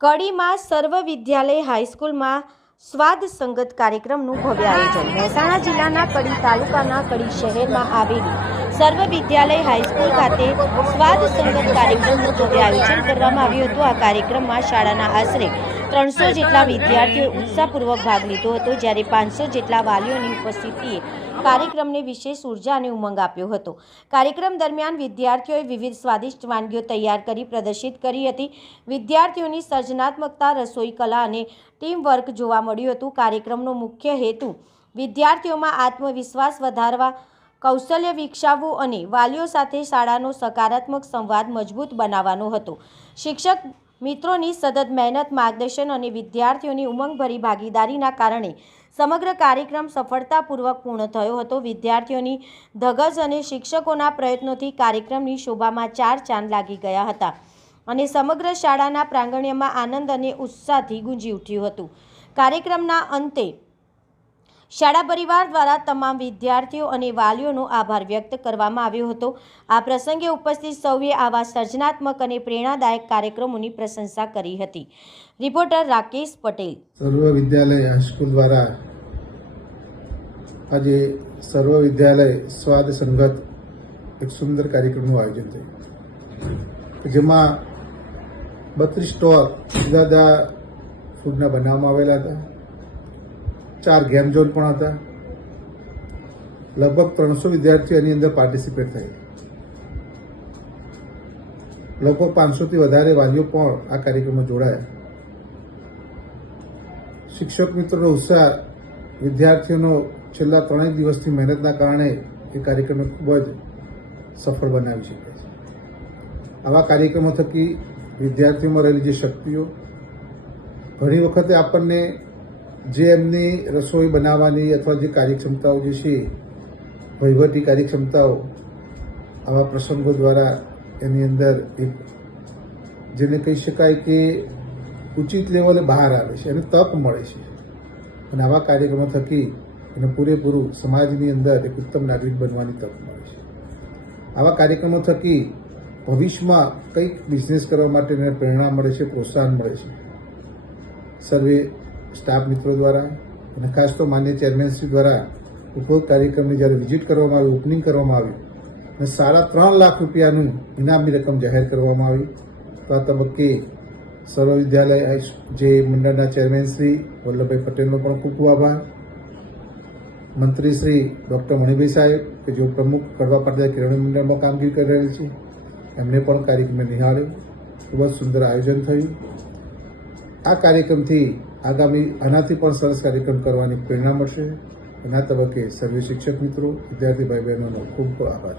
કડીમાં સર્વ વિદ્યાલય હાઈસ્કૂલમાં સ્વાદ સંગત કાર્યક્રમનું ભવ્ય આયોજન। મહેસાણા જિલ્લાના કડી તાલુકાના કડી શહેરમાં આવેલી સર્વ વિદ્યાલય હાઈસ્કૂલ ખાતે સ્વાદ સંગત કાર્યક્રમનું ભવ્ય આયોજન કરવામાં આવ્યું હતું। આ કાર્યક્રમમાં શાળાના આશરે 300 જેટલા વિદ્યાર્થીઓએ ઉત્સાહપૂર્વક ભાગ લીધો હતો, જ્યારે 500 જેટલા વાલીઓની ઉપસ્થિતિએ કાર્યક્રમને વિશેષ ઉર્જા અને ઉમંગ આપ્યો હતો। કાર્યક્રમ દરમિયાન વિદ્યાર્થીઓએ વિવિધ સ્વાદિષ્ટ વાનગીઓ તૈયાર કરી પ્રદર્શિત કરી હતી। વિદ્યાર્થીઓની સર્જનાત્મકતા, રસોઈ કલા અને ટીમ વર્ક જોવા મળ્યું હતું। કાર્યક્રમનો મુખ્ય હેતુ વિદ્યાર્થીઓમાં આત્મવિશ્વાસ વધારવા, કૌશલ્ય વિકસાવવું અને વાલીઓ સાથે શાળાનો સકારાત્મક સંવાદ મજબૂત બનાવવાનો હતો। શિક્ષક મિત્રોની સતત મહેનત, માર્ગદર્શન અને વિદ્યાર્થીઓની ઉમંગભરી ભાગીદારીના કારણે સમગ્ર કાર્યક્રમ સફળતાપૂર્વક પૂર્ણ થયો હતો। વિદ્યાર્થીઓની ધગશ અને શિક્ષકોના પ્રયત્નોથી કાર્યક્રમની શોભામાં 4 ચાંદ લાગી ગયા હતા અને સમગ્ર શાળાના પ્રાંગણ્યમાં આનંદ અને ઉત્સાહથી ગુંજી ઉઠ્યું હતું। કાર્યક્રમના અંતે શાળા પરિવાર દ્વારા તમામ વિદ્યાર્થીઓ અને વાલીઓનો આભાર વ્યક્ત કરવામાં આવ્યો હતો। આ પ્રસંગે ઉપસ્થિત સૌએ આવા સર્જનાત્મક અને પ્રેરણાદાયક કાર્યક્રમોની પ્રશંસા કરી હતી। રિપોર્ટર રાકેશ પટેલ, સર્વ વિદ્યાલય હાઈસ્કૂલ દ્વારા આજે સર્વ વિદ્યાલય સ્વાદ સંગત એક સુંદર કાર્યક્રમનું આયોજન થયું, જેમાં 32 સ્ટોલ જુદા જુદા ફૂડના બનાવવામાં આવેલા હતા। 4 ગેમ ઝોન પણ હતા। લગભગ 300 વિદ્યાર્થીઓ એની અંદર પાર્ટિસિપેટ થયા। લગભગ 500 થી વધારે વાલીઓ પણ આ કાર્યક્રમમાં જોડાયા। શિક્ષક મિત્રોનો ઉત્સાહ, વિદ્યાર્થીઓનો છેલ્લા 3 દિવસની મહેનતના કારણે એ કાર્યક્રમને ખૂબ જ સફળ બનાવી શકે છે। આવા કાર્યક્રમો થકી વિદ્યાર્થીઓમાં રહેલી જે શક્તિઓ, ઘણી વખતે આપણને જે એમની રસોઈ બનાવવાની અથવા જે કાર્યક્ષમતાઓ જે છે, વહીવટી કાર્યક્ષમતાઓ, આવા પ્રસંગો દ્વારા એની અંદર એક જેને કહી શકાય કે ઉચિત લેવલે બહાર આવે છે અને તક મળે છે, અને આવા કાર્યક્રમો થકી એને પૂરેપૂરું સમાજની અંદર એક ઉત્તમ નાગરિક બનવાની તક મળે છે। આવા કાર્યક્રમો થકી ભવિષ્યમાં કંઈક બિઝનેસ કરવા માટે એને પ્રેરણા મળે છે, પ્રોત્સાહન મળે છે। સર્વે સ્ટાફ મિત્રો દ્વારા અને ખાસ તો માન્ય ચેરમેનશ્રી દ્વારા ઉપરોક્ત કાર્યક્રમની જ્યારે વિઝિટ કરવામાં આવી, ઓપનિંગ કરવામાં આવ્યું અને 3.5 લાખ રૂપિયાનું ઇનામની રકમ જાહેર કરવામાં આવી, તો આ તબક્કે સર્વ વિદ્યાલય જે મંડળના ચેરમેન શ્રી વલ્લભભાઈ પટેલનો પણ ખૂબ ખૂબ આભાર। મંત્રી શ્રી ડૉક્ટર મણિભાઈ સાહેબ કે જેઓ પ્રમુખ કડવા પાટીદાર કેળવણી મંડળમાં કામગીરી કરી રહેલ છે, એમને પણ કાર્યક્રમને નિહાળ્યો। ખૂબ જ સુંદર આયોજન થયું। આ કાર્યક્રમથી આગામી આનાથી પણ સરસ કાર્યક્રમ કરવાની પ્રેરણા મળશે, અને આ તબક્કે સર્વે શિક્ષક મિત્રો, વિદ્યાર્થી ભાઈ બહેનોનો ખૂબ ખૂબ આભાર।